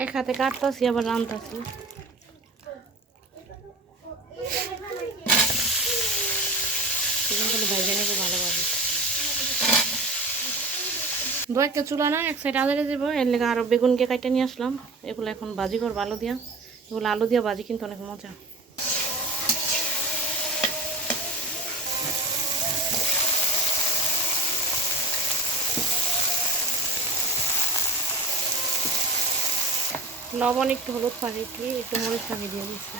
এক হাতে কাটতাছি আবার রান্তাছি। ভাইজা নেবো ভালোভাবে। দইটা চুলা না এক সাইড আলাদা দেবো, এর লেগে আরও বেগুনকে কাটে নিয়ে আসলাম। এগুলো এখন ভাজি করবো আলু দিয়া। এগুলো আলু দিয়া ভাজি কিন্তু অনেক মজা। লবণ একটু হলুদ পাকিয়ে একটু মরিচ পাকি দিয়ে দিচ্ছি।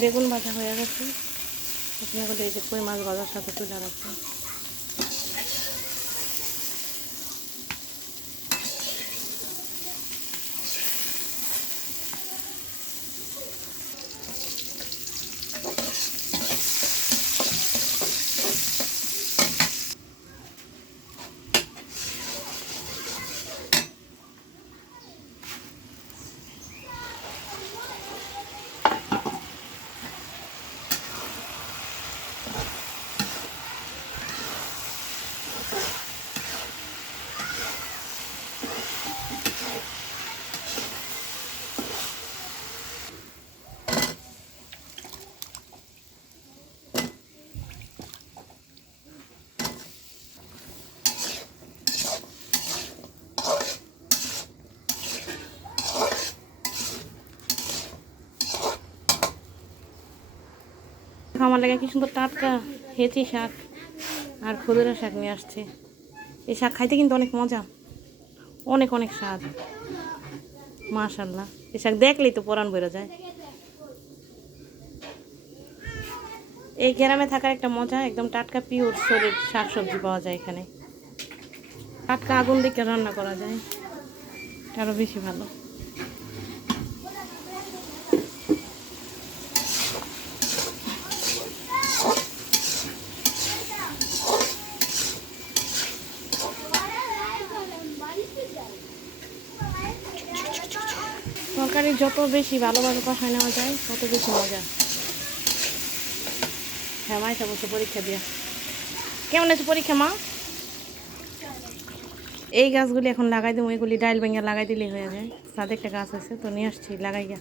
বেগুন ভাজা হয়ে গেছে। এখানে বলে এই যে কই মাছ ভাজার সাথে তুলে রাখছি। আমার লাগে কি সুন্দর টাটকা হেঁচি শাক আর খুদরা শাক নিয়ে আসছে। এই শাক খাইতে কিন্তু অনেক মজা, অনেক অনেক স্বাদ। মাশাল্লাহ, এই শাক দেখলেই তো পরাণ বেরো যায়। এই গ্রামে থাকার একটা মজা, একদম টাটকা পিওর শরীর শাক সবজি পাওয়া যায় এখানে। টাটকা আগুন দিকে রান্না করা যায়, আরও বেশি ভালো। তরকারি যত বেশি ভালোভাবে কষায় নেওয়া যায় তত বেশি মজা। হ্যাঁ, মাইশা বসে পরীক্ষা দিয়া। কেমন আছে পরীক্ষা মা? এই গাছগুলি এখন লাগাই দেবো, এগুলি ডাইল ভেঙে লাগাই দিলেই হয়ে যায়। সাথে একটা গাছ আছে তো নিয়ে আসছি লাগাই গিয়া।